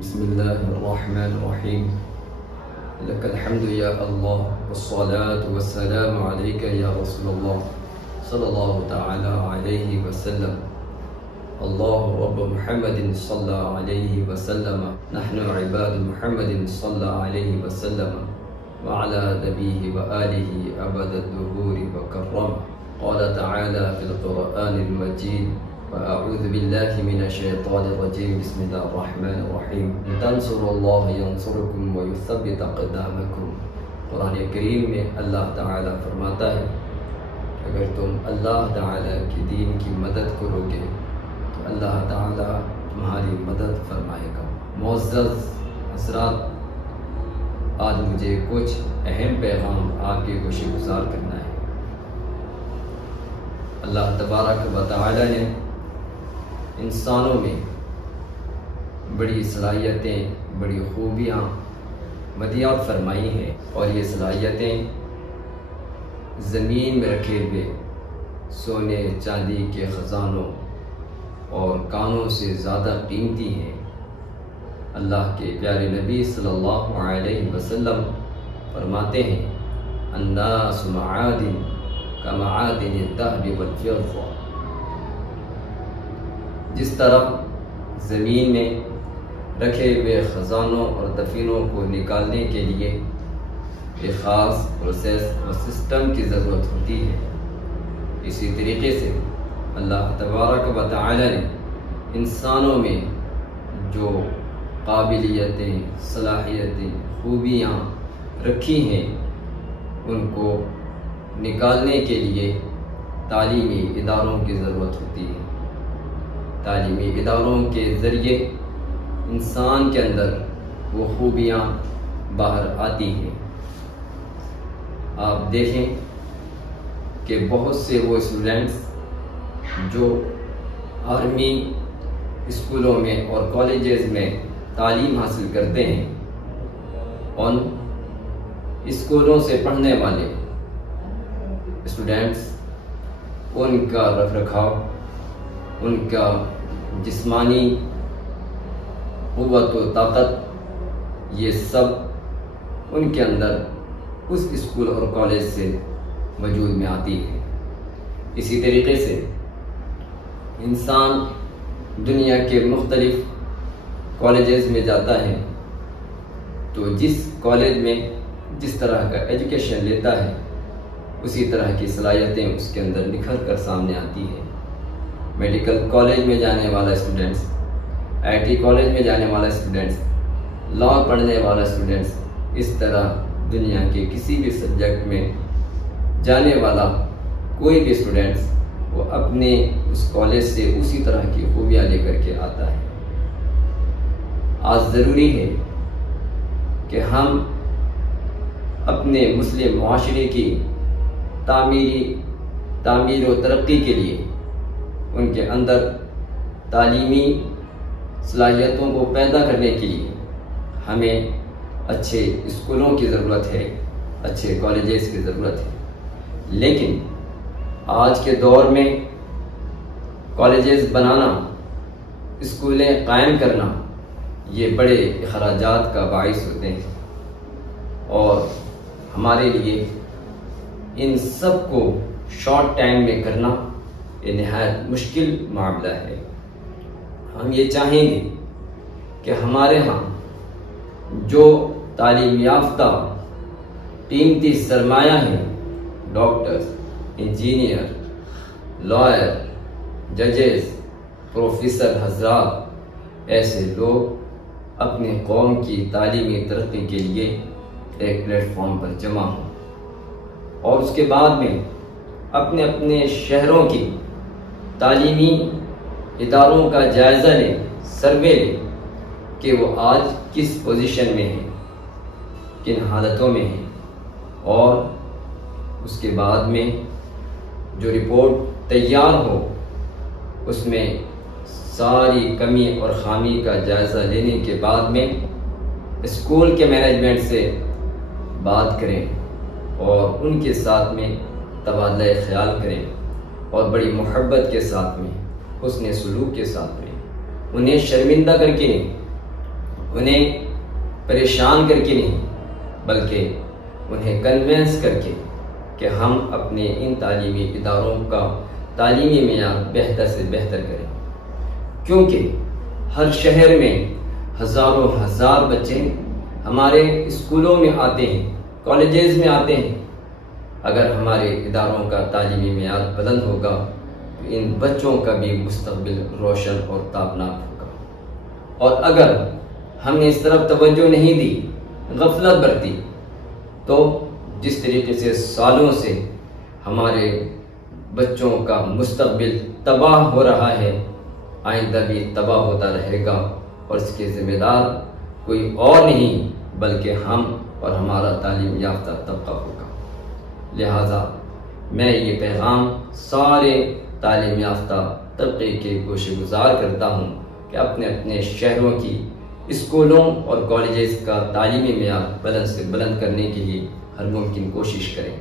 بسم الله الرحمن الرحيم. لك الحمد يا الله والصلاة والسلام عليك يا رسول الله صلى الله تعالى عليه وسلم. الله رب محمد صلى عليه وسلم، نحن عباد محمد صلى عليه وسلم وعلى نبيه وآله أبد الدهور وكرم. قال تعالى في القرآن المجيد: وأعوذ بالله من الشيطان الرجيم، بسم الله الرحمن الرحيم. إن تنصروا الله ينصركم ويثبت أقدامكم. قرآن کریم میں اللہ تعالیٰ فرماتا ہے اگر تم اللہ تعالیٰ کے دین کی مدد کرو گے تو اللہ تعالیٰ تمہاری مدد فرمائے گا. معزز حضرات، آج مجھے کچھ اہم پیغام آپ کے گوشے گزار کرنا ہے. اللہ تبارک و تعالیٰ نے انسانوں میں بڑی صلاحیتیں، بڑی خوبیاں مدیات فرمائی ہیں، اور یہ صلاحیتیں زمین میں رکھے ہوئے سونے چاندی کے خزانوں اور کانوں سے زیادہ قیمتی ہیں. اللہ کے پیارے نبی صلی اللہ علیہ وسلم فرماتے ہیں: الناس معادن کمعادن الذهب والفضة. جس طرح زمین میں رکھے ہوئے خزانوں اور دفینوں کو نکالنے کے لیے ایک خاص پروسیس اور سسٹم کی ضرورت ہوتی ہے، اسی طریقے سے اللہ تبارک و تعالی نے انسانوں میں جو قابلیتیں، صلاحیتیں، خوبیاں رکھی ہیں ان کو نکالنے کے لیے تعلیمی اداروں کی ضرورت ہوتی ہے. تعلیمی اداروں کے ذریعے انسان کے اندر وہ خوبیاں باہر آتی ہیں. آپ دیکھیں کہ بہت سے وہ اسٹوڈنٹس جو آرمی اسکولوں میں اور کالجز میں تعلیم حاصل کرتے ہیں، ان اسکولوں سے پڑھنے والے اسٹوڈنٹس، ان کا رکھ رکھاؤ، ان کا جسمانی قوت و طاقت، یہ سب ان کے اندر اس اسکول اور کالج سے وجود میں آتی ہے. اسی طریقے سے انسان دنیا کے مختلف کالجز میں جاتا ہے تو جس کالج میں جس طرح کا ایجوکیشن لیتا ہے اسی طرح کی صلاحیتیں اس کے اندر نکھر کر سامنے آتی ہیں. میڈیکل کالج میں جانے والا اسٹوڈنٹس، آئی ٹی کالج میں جانے والا اسٹوڈنٹس، لا پڑھنے والا اسٹوڈنٹس، اس طرح دنیا کے کسی بھی سبجیکٹ میں جانے والا کوئی بھی اسٹوڈنٹس وہ اپنے اس کالج سے اسی طرح کی خوبیاں لے کر کے آتا ہے. آج ضروری ہے کہ ہم اپنے مسلم معاشرے کی تعمیر و ترقی کے لیے ان کے اندر تعلیمی صلاحیتوں کو پیدا کرنے کے لیے ہمیں اچھے اسکولوں کی ضرورت ہے، اچھے کالجز کی ضرورت ہے. لیکن آج کے دور میں کالجز بنانا، اسکولیں قائم کرنا، یہ بڑے اخراجات کا باعث ہوتے ہیں، اور ہمارے لیے ان سب کو شارٹ ٹائم میں کرنا یہ نہایت مشکل معاملہ ہے. ہم یہ چاہیں گے کہ ہمارے ہاں جو تعلیم یافتہ قیمتی سرمایہ ہیں، ڈاکٹرز، انجینئر، لائر، ججز، پروفیسر حضرات، ایسے لوگ اپنے قوم کی تعلیمی ترقی کے لیے ایک پلیٹ فارم پر جمع ہوں، اور اس کے بعد میں اپنے اپنے شہروں کی تعلیمی اداروں کا جائزہ لیں، سروے لیں کہ وہ آج کس پوزیشن میں ہیں، کن حالتوں میں ہیں، اور اس کے بعد میں جو رپورٹ تیار ہو اس میں ساری کمی اور خامی کا جائزہ لینے کے بعد میں اسکول کے مینجمنٹ سے بات کریں اور ان کے ساتھ میں تبادلہ خیال کریں، اور بڑی محبت کے ساتھ میں، حسن سلوک کے ساتھ میں، انہیں شرمندہ کر کے نہیں انہیں پریشان کر کے نہیں بلکہ انہیں کنوینس کر کے کہ ہم اپنے ان تعلیمی اداروں کا تعلیمی معیار بہتر سے بہتر کریں، کیونکہ ہر شہر میں ہزاروں ہزار بچے ہمارے اسکولوں میں آتے ہیں، کالجز میں آتے ہیں۔ اگر ہمارے اداروں کا تعلیمی معیار بلند ہوگا تو ان بچوں کا بھی مستقبل روشن اور تابناک ہوگا۔ اور اگر ہم نے اس طرف توجہ نہیں دی، غفلت برتی، تو جس طریقے سے سالوں سے ہمارے بچوں کا مستقبل تباہ ہو رہا ہے، آئندہ بھی تباہ ہوتا رہے گا، اور اس کے ذمہ دار کوئی اور نہیں بلکہ ہم اور ہمارا تعلیم یافتہ طبقہ ہوگا۔ لہذا میں یہ پیغام سارے تعلیم یافتہ طبقے کے گوش گزار کرتا ہوں کہ اپنے اپنے شہروں کی اسکولوں اور کالجز کا تعلیمی معیار بلند سے بلند کرنے کے لیے ہر ممکن کوشش کریں۔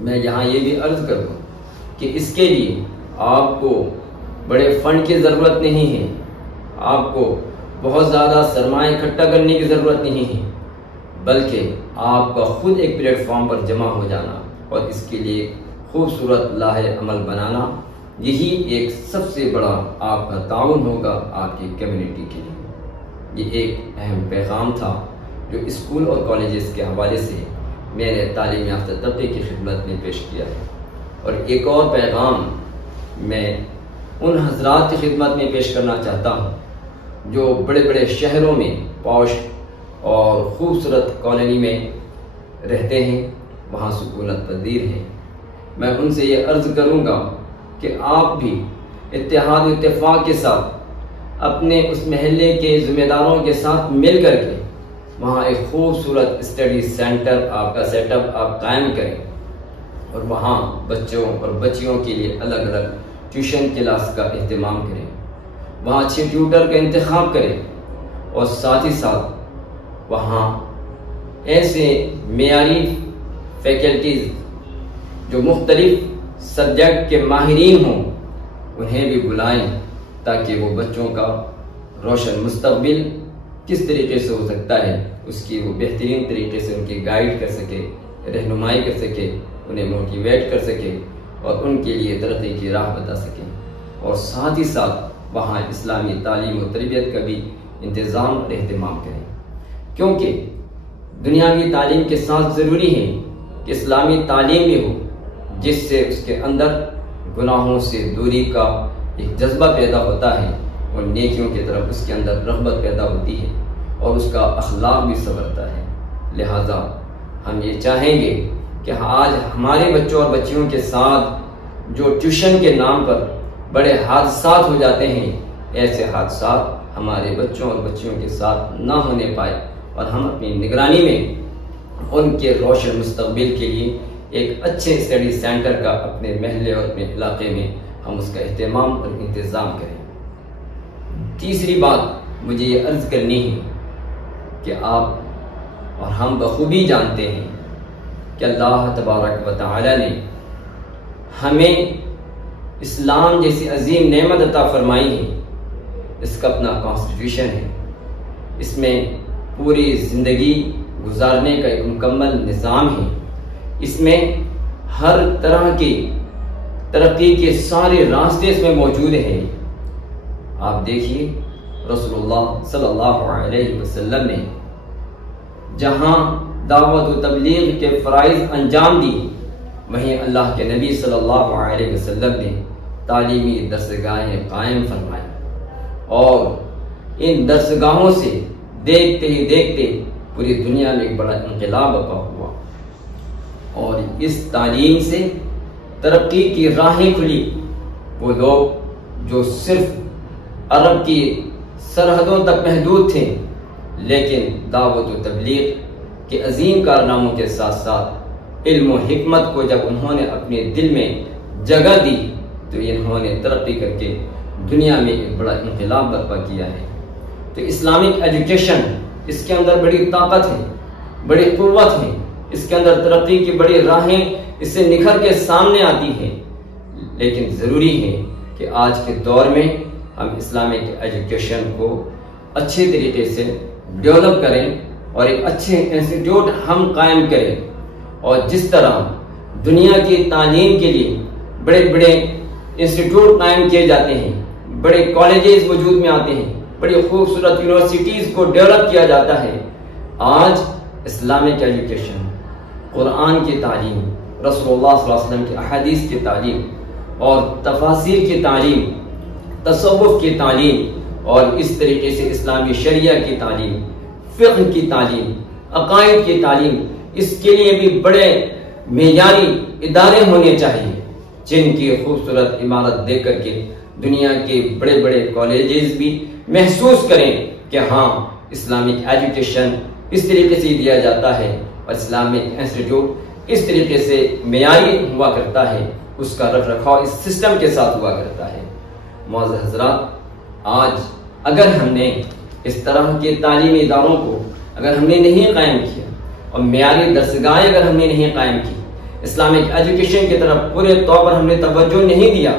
میں یہاں یہ بھی عرض کروں کہ اس کے لیے آپ کو بڑے فنڈ کی ضرورت نہیں ہے، آپ کو بہت زیادہ سرمایہ اکٹھا کرنے کی ضرورت نہیں ہے، بلکہ آپ کا خود ایک پلیٹ فارم پر جمع ہو جانا اور اس کے لیے خوبصورت لاہ عمل بنانا، یہی ایک سب سے بڑا آپ کا تعاون ہوگا آپ کی کمیونٹی کے لیے۔ یہ ایک اہم پیغام تھا جو اسکول اور کالجز کے حوالے سے میں نے تعلیم یافتہ طبقے کی خدمت میں پیش کیا ہے۔ اور ایک اور پیغام میں ان حضرات کی خدمت میں پیش کرنا چاہتا ہوں جو بڑے بڑے شہروں میں پوش اور خوبصورت کالونی میں رہتے ہیں، وہاں سکونت پذیر ہیں۔ میں ان سے یہ عرض کروں گا کہ آپ بھی اتحاد و اتفاق کے ساتھ اپنے اس محلے کے ذمہ داروں کے ساتھ مل کر کے وہاں ایک خوبصورت اسٹڈی سینٹر آپ کا سیٹ اپ آپ قائم کریں، اور وہاں بچوں اور بچیوں کے لیے الگ الگ ٹیوشن کلاس کا اہتمام کریں، وہاں اچھے ٹیوٹر کا انتخاب کریں، اور ساتھ ہی ساتھ وہاں ایسے معیاری فیکلٹیز جو مختلف سبجیکٹ کے ماہرین ہوں انہیں بھی بلائیں، تاکہ وہ بچوں کا روشن مستقبل کس طریقے سے ہو سکتا ہے اس کی وہ بہترین طریقے سے ان کی گائیڈ کر سکے، رہنمائی کر سکے، انہیں موٹیویٹ کر سکے اور ان کے لیے ترقی کی راہ بتا سکے۔ اور ساتھ ہی ساتھ وہاں اسلامی تعلیم و تربیت کا بھی انتظام اور اہتمام کریں، کیونکہ دنیاوی تعلیم کے ساتھ ضروری ہے کہ اسلامی تعلیم بھی ہو، جس سے اس کے اندر گناہوں سے دوری کا ایک جذبہ پیدا ہوتا ہے اور نیکیوں کی طرف اس کے اندر رغبت پیدا ہوتی ہے اور اس کا اخلاق بھی سنورتا ہے۔ لہٰذا ہم یہ چاہیں گے کہ آج ہمارے بچوں اور بچیوں کے ساتھ جو ٹیوشن کے نام پر بڑے حادثات ہو جاتے ہیں، ایسے حادثات ہمارے بچوں اور بچیوں کے ساتھ نہ ہونے پائے، اور ہم اپنی نگرانی میں ان کے روشن مستقبل کے لیے ایک اچھے اسٹڈی سینٹر کا اپنے محلے اور اپنے علاقے میں ہم اس کا اہتمام اور انتظام کریں۔ تیسری بات مجھے یہ عرض کرنی ہے کہ آپ اور ہم بخوبی جانتے ہیں کہ اللہ تبارک و تعالی نے ہمیں اسلام جیسی عظیم نعمت عطا فرمائی ہے، اس کا اپنا کانسٹیٹیوشن ہے، اس میں پوری زندگی گزارنے کا ایک مکمل نظام ہے، اس میں ہر طرح کی ترقی کے سارے راستے اس میں موجود ہیں۔ آپ دیکھیے رسول اللہ صلی اللہ علیہ وسلم نے جہاں دعوت و تبلیغ کے فرائض انجام دی، وہیں اللہ کے نبی صلی اللہ علیہ وسلم نے تعلیمی درسگاہیں قائم فرمائی، اور ان درسگاہوں سے دیکھتے ہی دیکھتے پوری دنیا میں ایک بڑا انقلاب برپا ہوا، اور اس تعلیم سے ترقی کی راہیں کھلی۔ وہ لوگ جو صرف عرب کی سرحدوں تک محدود تھے، لیکن دعوت و تبلیغ کے عظیم کارناموں کے ساتھ ساتھ علم و حکمت کو جب انہوں نے اپنے دل میں جگہ دی تو انہوں نے ترقی کر کے دنیا میں ایک بڑا انقلاب برپا کیا ہے۔ تو اسلامک ایجوکیشن، اس کے اندر بڑی طاقت ہے، بڑی قوت ہے، اس کے اندر ترقی کی بڑی راہیں اس سے نکھر کے سامنے آتی ہیں، لیکن ضروری ہے کہ آج کے دور میں ہم اسلامک ایجوکیشن کو اچھے طریقے سے ڈیولپ کریں اور ایک اچھے انسٹیٹیوٹ ہم قائم کریں، اور جس طرح دنیا کی تعلیم کے لیے بڑے بڑے انسٹیٹیوٹ قائم کیے جاتے ہیں، بڑے کالجز وجود میں آتے ہیں، بڑی خوبصورت یونیورسٹیز کو ڈیولپ کیا جاتا ہے، آج اسلامک ایجوکیشن، قرآن کی تعلیم، رسول اللہ صلی اللہ علیہ وسلم کی احادیث کی تعلیم اور تفاسیر کی تعلیم، تصوف کی تعلیم اور اس طریقے سے اسلامی شریعہ کی تعلیم، فقہ کی تعلیم، عقائد کی تعلیم، اس کے لیے بھی بڑے معیاری ادارے ہونے چاہیے جن کی خوبصورت عمارت دیکھ کر کے دنیا کے بڑے بڑے کالجز بھی محسوس کریں کہ ہاں اسلامک ایجوکیشن اس طریقے سے دیا جاتا ہے اور اسلامک انسٹیٹیوٹ اس طریقے سے معیاری ہوا کرتا ہے، اس کا رکھ رکھاؤ اس سسٹم کے ساتھ ہوا کرتا ہے۔ معزز حضرات، آج اگر ہم نے اس طرح کے تعلیمی اداروں کو اگر ہم نے نہیں قائم کیا اور معیاری درسگاہیں اگر ہم نے نہیں قائم کی، اسلامک ایجوکیشن کی طرف پورے طور پر ہم نے توجہ نہیں دیا،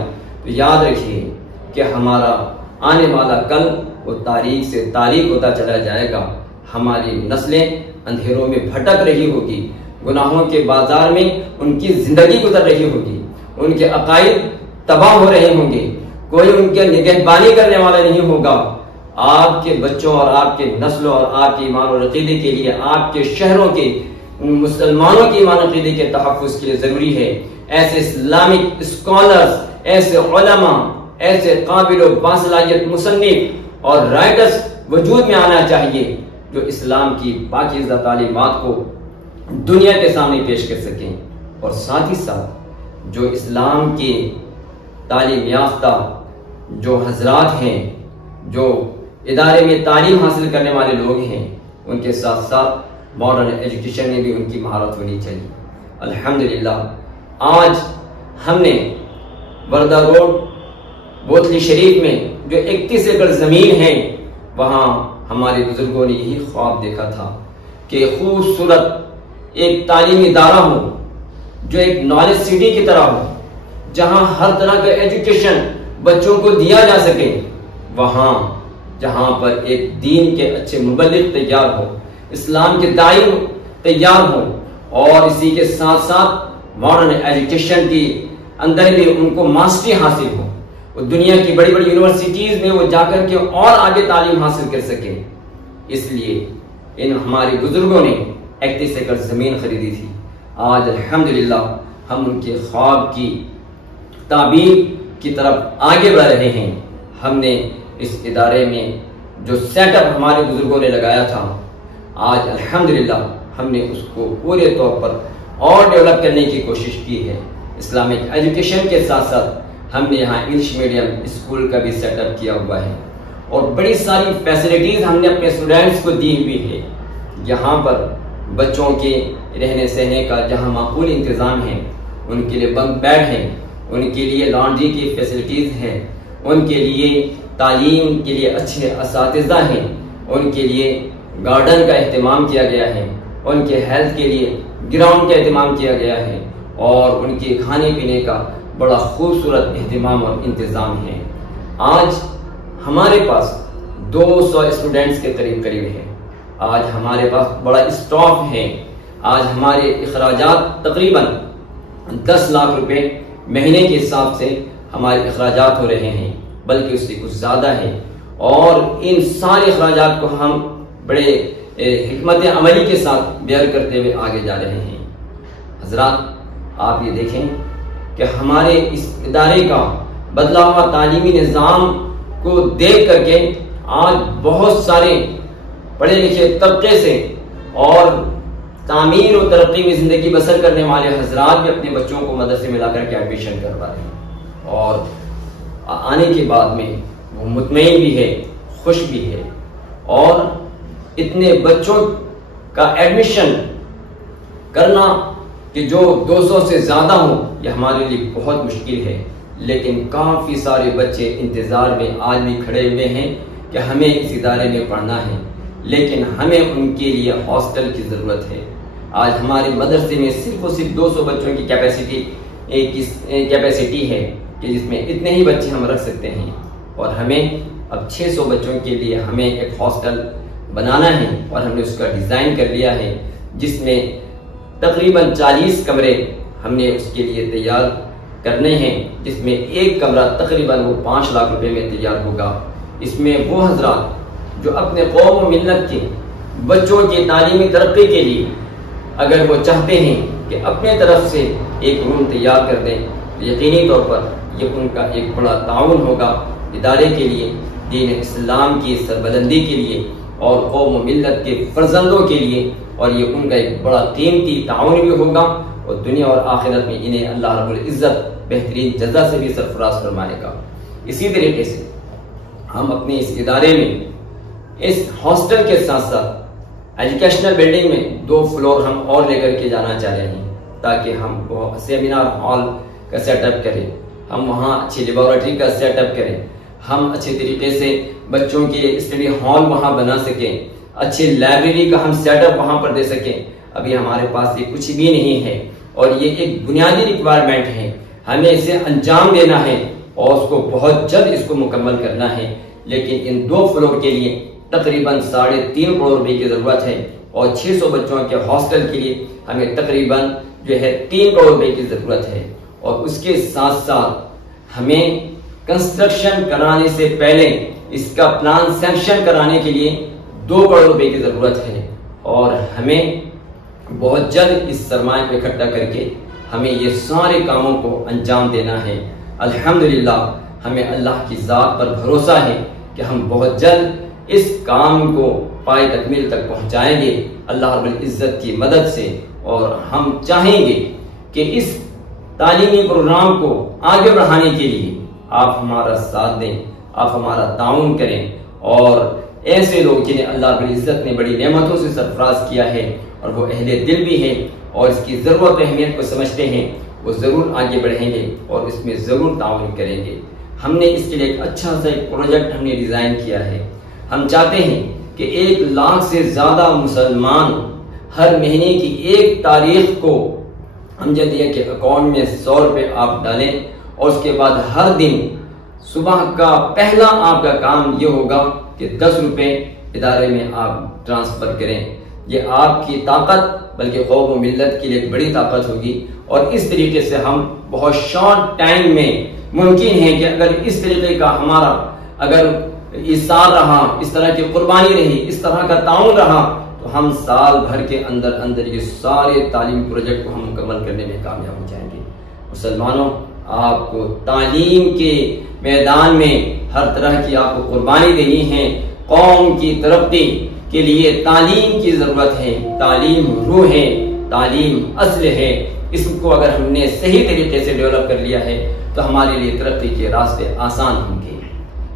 تو یاد رکھیے کہ ہمارا آنے والا کل وہ تاریخ سے تاریخ ہوتا چلا جائے گا، ہماری نسلیں اندھیروں میں بھٹک رہی ہوگی، گناہوں کے بازار میں ان کی زندگی گزر رہی ہوگی، ان کے عقائد تباہ ہو رہے ہوں گے، کوئی ان کے نگہبانی کرنے والا نہیں ہوگا۔ آپ کے بچوں اور آپ کے نسلوں اور آپ کے ایمان اور عقیدے کے لیے، آپ کے شہروں کے مسلمانوں کے ایمان عقیدے کے تحفظ کے لیے ضروری ہے ایسے اسلامک اسکالرز، ایسے علماء، ایسے قابل و باصلاحیت مصنف اور رائٹرز وجود میں آنا چاہیے جو اسلام کی پاکیزہ تعلیمات کو دنیا کے سامنے پیش کر سکیں، اور ساتھ ہی ساتھ جو اسلام کے تعلیم یافتہ جو حضرات ہیں، جو ادارے میں تعلیم حاصل کرنے والے لوگ ہیں، ان کے ساتھ ساتھ ماڈرن ایجوکیشن میں بھی ان کی مہارت ہونی چاہیے۔ الحمدللہ آج ہم نے وردہ روڈ بوتلی شریف میں جو 31 ایکڑ زمین ہے، وہاں ہمارے بزرگوں نے یہی خواب دیکھا تھا کہ خوبصورت ایک تعلیمی ادارہ ہو جو ایک نالج سٹی کی طرح ہو، جہاں ہر طرح کا ایجوکیشن بچوں کو دیا جا سکے، وہاں جہاں پر ایک دین کے اچھے مبلغ تیار ہو، اسلام کے داعی تیار ہو، اور اسی کے ساتھ ساتھ ماڈرن ایجوکیشن کی اندر بھی ان کو ماسٹری حاصل ہو، وہ دنیا کی بڑی بڑی یونیورسٹیز میں وہ جا کر کے اور آگے تعلیم حاصل کر سکیں۔ اس لیے ان ہمارے بزرگوں نے 31 ایکڑ زمین خریدی تھی۔ آج الحمدللہ ہم ان کے خواب کی تعبیر کی طرف آگے بڑھ رہے ہیں۔ ہم نے اس ادارے میں جو سیٹ اپ ہمارے بزرگوں نے لگایا تھا، آج الحمدللہ ہم نے اس کو پورے طور پر اور ڈیولپ کرنے کی کوشش کی ہے۔ اسلامک ایجوکیشن کے ساتھ ساتھ ہم نے یہاں انگلش میڈیم اسکول کا بھی سیٹ اپ کیا ہوا ہے، اور بڑی ساری فیسلٹیز ہم نے اپنے اسٹوڈینٹس کو دی ہوئی ہے۔ یہاں پر بچوں کے رہنے سہنے کا جہاں معقول انتظام ہے، ان کے لیے بنک بیڈ ہیں، ان کے لیے لانڈری کی فیسلٹیز ہیں، ان کے لیے تعلیم کے لیے اچھے اساتذہ ہیں، ان کے لیے گارڈن کا اہتمام کیا گیا ہے، ان کے ہیلتھ کے لیے گراؤنڈ کا اہتمام کیا گیا ہے، اور ان کے کھانے پینے کا بڑا خوبصورت اہتمام اور انتظام ہے۔ آج ہمارے پاس 200 اسٹوڈنٹس کے قریب ہے، آج ہمارے پاس بڑا اسٹاف ہے، آج ہمارے اخراجات تقریباً 10 لاکھ روپے مہینے کے حساب سے ہمارے اخراجات ہو رہے ہیں، بلکہ اس سے کچھ زیادہ ہے، اور ان سارے اخراجات کو ہم بڑے حکمت عملی کے ساتھ بیئر کرتے ہوئے آگے جا رہے ہیں۔ حضرات، آپ یہ دیکھیں کہ ہمارے اس ادارے کا بدلا ہوا تعلیمی نظام کو دیکھ کر کے آج بہت سارے پڑھے لکھے طبقے سے اور تعمیر و ترقی میں زندگی بسر کرنے والے حضرات بھی اپنے بچوں کو مدرسے میں لا کر کے ایڈمیشن کروا رہے ہیں، اور آنے کے بعد میں وہ مطمئن بھی ہے، خوش بھی ہے، اور اتنے بچوں کا ایڈمیشن کرنا کہ جو 200 سے زیادہ ہوں، یہ ہمارے لیے بہت مشکل ہے، لیکن کافی سارے بچے انتظار میں آج بھی کھڑے ہوئے ہیں کہ ہمیں اس ادارے میں پڑھنا ہے، لیکن ہمیں ان کے لیے ہاسٹل کی ضرورت ہے۔ آج ہمارے مدرسے میں صرف اور صرف 200 بچوں کی کیپیسٹی ہے کہ جس میں اتنے ہی بچے ہم رکھ سکتے ہیں، اور ہمیں اب 600 بچوں کے لیے ہمیں ایک ہاسٹل بنانا ہے اور ہم نے اس کا ڈیزائن کر لیا ہے، جس میں تقریباً 40 کمرے ہم نے اس کے لیے تیار کرنے ہیں، جس میں ایک کمرہ تقریباً وہ 5 لاکھ روپے میں تیار ہوگا۔ اس میں وہ حضرات جو اپنے قوم و ملت کے بچوں کی تعلیمی ترقی کے لیے اگر وہ چاہتے ہیں کہ اپنے طرف سے ایک روم تیار کر دیں، یقینی طور پر یہ ان کا ایک بڑا تعاون ہوگا ادارے کے لیے، دین اسلام کی سربلندی کے لیے اور قوم و ملت کے فرزندوں کے لیے، اور یہ ان کا ایک بڑا قیمتی تعاون بھی ہوگا، اور دنیا اور آخرت میں انہیں اللہ رب العزت بہترین جزا سے بھی سرفراز فرمائے گا۔ اسی طریقے سے ہم اپنے اس ادارے میں اس ہاسٹل کے ساتھ ساتھ ایجوکیشنل بلڈنگ میں 2 فلور ہم اور لے کر کے جانا چاہ رہے ہیں، تاکہ ہم سیمینار ہال کا سیٹ اپ کریں، ہم وہاں اچھی لیبارٹری کا سیٹ اپ کریں، ہم اچھے طریقے سے بچوں کے اسٹڈی ہال وہاں بنا سکیں، اچھی لائبریری کا ہم سیٹ اپ وہاں پر دے سکیں۔ ابھی ہمارے پاس یہ کچھ بھی نہیں ہے، اور یہ ایک بنیادی ریکوائرمنٹ ہے، ہمیں اسے انجام دینا ہے اور اس کو بہت جلد اس کو مکمل کرنا ہے۔ لیکن ان 2 فلور کے لیے تقریباً 3.5 کروڑ روپے کی ضرورت ہے، اور 600 بچوں کے ہاسٹل کے لیے ہمیں تقریباً 3 کروڑ روپے کی ضرورت ہے، اور اس کے ساتھ ساتھ ہمیں کنسٹرکشن کرانے سے پہلے اس کا پلان سینکشن کرانے کے لیے 2 کروڑ روپے کی ضرورت ہے، اور ہمیں بہت جلد اس سرمایہ کو اکٹھا کر کے ہمیں یہ سارے کاموں کو انجام دینا ہے۔ الحمدللہ ہمیں اللہ کی ذات پر بھروسہ ہے کہ ہم بہت جلد اس کام کو پائے تکمیل تک پہنچائیں گے اللہ رب العزت کی مدد سے، اور ہم چاہیں گے کہ اس تعلیمی پروگرام کو آگے بڑھانے کے لیے آپ ہمارا ساتھ دیں، آپ ہمارا تعاون کریں، اور ایسے لوگ جنہیں اللہ رب العزت نے بڑی نعمتوں سے سرفراز کیا ہے اور وہ اہل دل بھی ہیں اور اس کی ضرورت اہمیت کو سمجھتے ہیں، وہ ضرور آگے بڑھیں گے اور اس میں ضرور تعاون کریں گے۔ ہم نے اس کے لیے ایک اچھا سا ایک پروجیکٹ ہم نے ڈیزائن کیا ہے۔ ہم چاہتے ہیں کہ 1 لاکھ سے زیادہ مسلمان ہر مہینے کی 1 تاریخ کو ہم چاہتے ہیں کہ اکاؤنٹ میں 100 روپے آپ ڈالیں، اور اس کے بعد ہر دن صبح کا پہلا آپ کا کام یہ ہوگا کہ 10 روپے ادارے میں آپ ٹرانسفر کریں۔ یہ آپ کی طاقت بلکہ قوم و ملت کے لیے ایک بڑی طاقت ہوگی، اور اس طریقے سے ہم بہت شارٹ ٹائم میں ممکن ہے کہ اگر اس طریقے کا ہمارا اگر ایثار رہا، اس طرح کی قربانی رہی، اس طرح کا تعاون رہا، تو ہم سال بھر کے اندر اندر یہ سارے تعلیمی پروجیکٹ کو ہم مکمل کرنے میں کامیاب ہو جائیں گے۔ مسلمانوں، آپ کو تعلیم کے میدان میں ہر طرح کی آپ کو قربانی دینی ہے۔ قوم کی ترقی کے لیے تعلیم کی ضرورت ہے، تعلیم روح ہے، تعلیم اصل ہے۔ اس کو اگر ہم نے صحیح طریقے سے ڈیولپ کر لیا ہے تو ہمارے لیے ترقی کے راستے آسان ہوں گے۔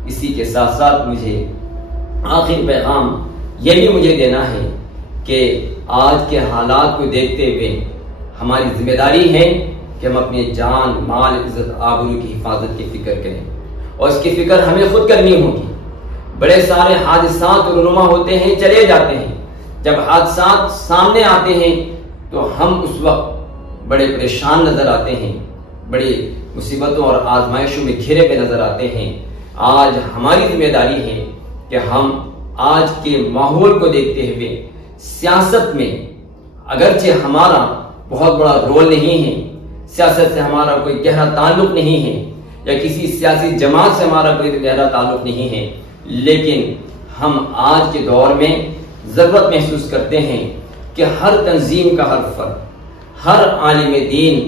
اسی کے ساتھ ساتھ مجھے آخر پیغام یہ بھی مجھے دینا ہے کہ آج کے حالات کو دیکھتے ہوئے ہماری ذمہ داری ہے کہ ہم اپنی جان، مال، عزت، آبرو کی حفاظت کی فکر کریں، اور اس کی فکر ہمیں خود کرنی ہوگی۔ بڑے سارے حادثات رونما ہوتے ہیں، چلے جاتے ہیں۔ جب حادثات سامنے آتے ہیں تو ہم اس وقت بڑے پریشان نظر آتے ہیں، بڑی مصیبتوں اور آزمائشوں میں گھرے پہ نظر آتے ہیں۔ آج ہماری ذمہ داری ہے کہ ہم آج کے ماحول کو دیکھتے ہوئے سیاست میں اگرچہ ہمارا بہت بڑا رول نہیں ہے، سیاست سے ہمارا کوئی گہرا تعلق نہیں ہے، یا کسی سیاسی جماعت سے ہمارا کوئی گہرا تعلق نہیں ہے، لیکن ہم آج کے دور میں ضرورت محسوس کرتے ہیں کہ ہر تنظیم کا ہر فرد، ہر عالم دین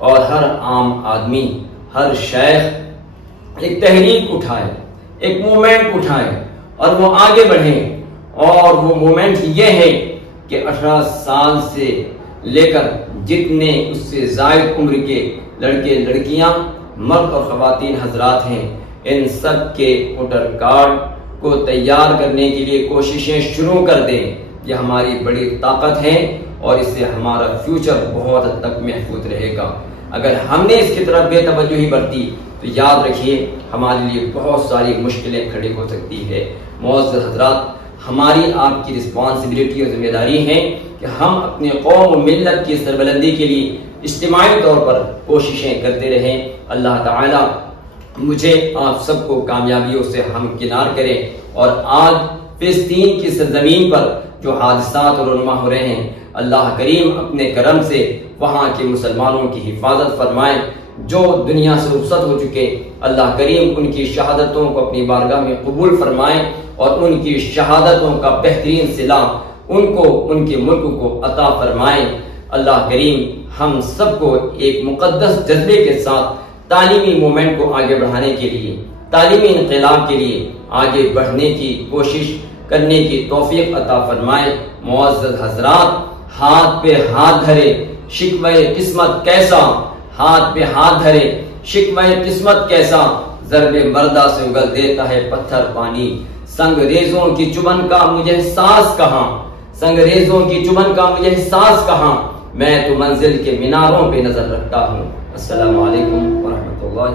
اور ہر عام آدمی، ہر شیخ ایک تحریک اٹھائے، ایک موومنٹ اٹھائے اور وہ آگے بڑھے۔ اور وہ موومنٹ یہ ہے کہ 18 سال سے لے کر جتنے اس سے زائد عمر کے لڑکے لڑکیاں، مرد اور خواتین حضرات ہیں، ان سب کے ووٹر کارڈ کو تیار کرنے کے لیے کوششیں شروع کر دیں۔ یہ ہماری بڑی طاقت ہے اور اس سے ہمارا فیوچر بہت حد تک محفوظ رہے گا۔ اگر ہم نے اس کی طرف بے توجہی برتی تو یاد رکھیے ہمارے لیے بہت ساری مشکلیں کھڑی ہو سکتی ہے۔ معزز حضرات، ہماری آپ کی رسپانسبلٹی اور ذمہ داری ہے کہ ہم اپنے قوم و ملت کی سربلندی کے لیے اجتماعی طور پر کوششیں کرتے رہیں۔ اللہ تعالی مجھے آپ سب کو کامیابیوں سے ہمکنار کرے، اور آج فلسطین کی سرزمین پر جو حادثات اور رونما ہو رہے ہیں، اللہ کریم اپنے کرم سے وہاں کے مسلمانوں کی حفاظت فرمائے۔ جو دنیا سے رخصت ہو چکے، اللہ کریم ان کی شہادتوں کو اپنی بارگاہ میں قبول فرمائے، اور ان کی شہادتوں کا بہترین صلہ ان کو ان کے ملک کو عطا فرمائے۔ اللہ کریم ہم سب کو ایک مقدس جذبے کے ساتھ تعلیمی مومنٹ کو آگے بڑھانے کے لیے، تعلیمی انقلاب کے لیے آگے بڑھنے کی کوشش کرنے کی توفیق عطا فرمائے۔ معزز حضرات، ہاتھ پہ ہاتھ دھرے شکوہ قسمت کیسا، ہاتھ پہ ہاتھ دھرے شکوہ قسمت کیسا، ضرب مردہ سے اگل دیتا ہے پتھر پانی، سنگریزوں کی چبن کا مجھے احساس کہاں، سنگریزوں کی چبن کا مجھے احساس کہاں، میں تو منزل کے میناروں پہ نظر رکھتا ہوں۔ السلام علیکم ورحمۃ اللہ۔